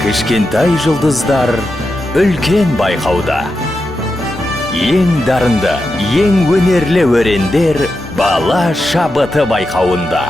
Кішкентай жұлдыздар үлкен байқауда. Ең дарынды, ең өнерлі өрендер бала шабыты байқауында.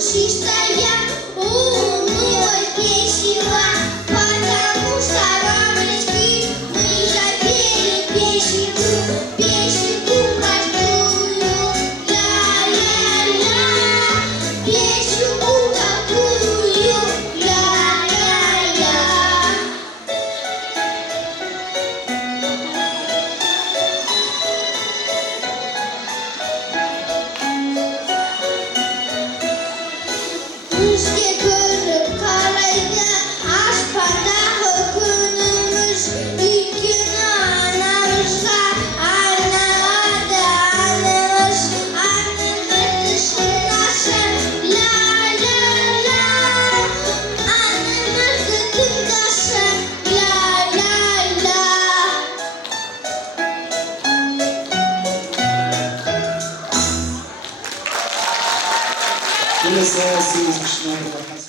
Душистая, умной, весела, потому что ромашки мы запели песенку, песенку простую, ля-ля-ля, песенку такую, ля-ля-ля. Bizge görüp karaydı aşkpanağı günümüz. İlk günü anamızla anamadı annemiz. Annemiz dışındasın la la la. Annemiz dışındasın la la la. Келесі сегізінші номерді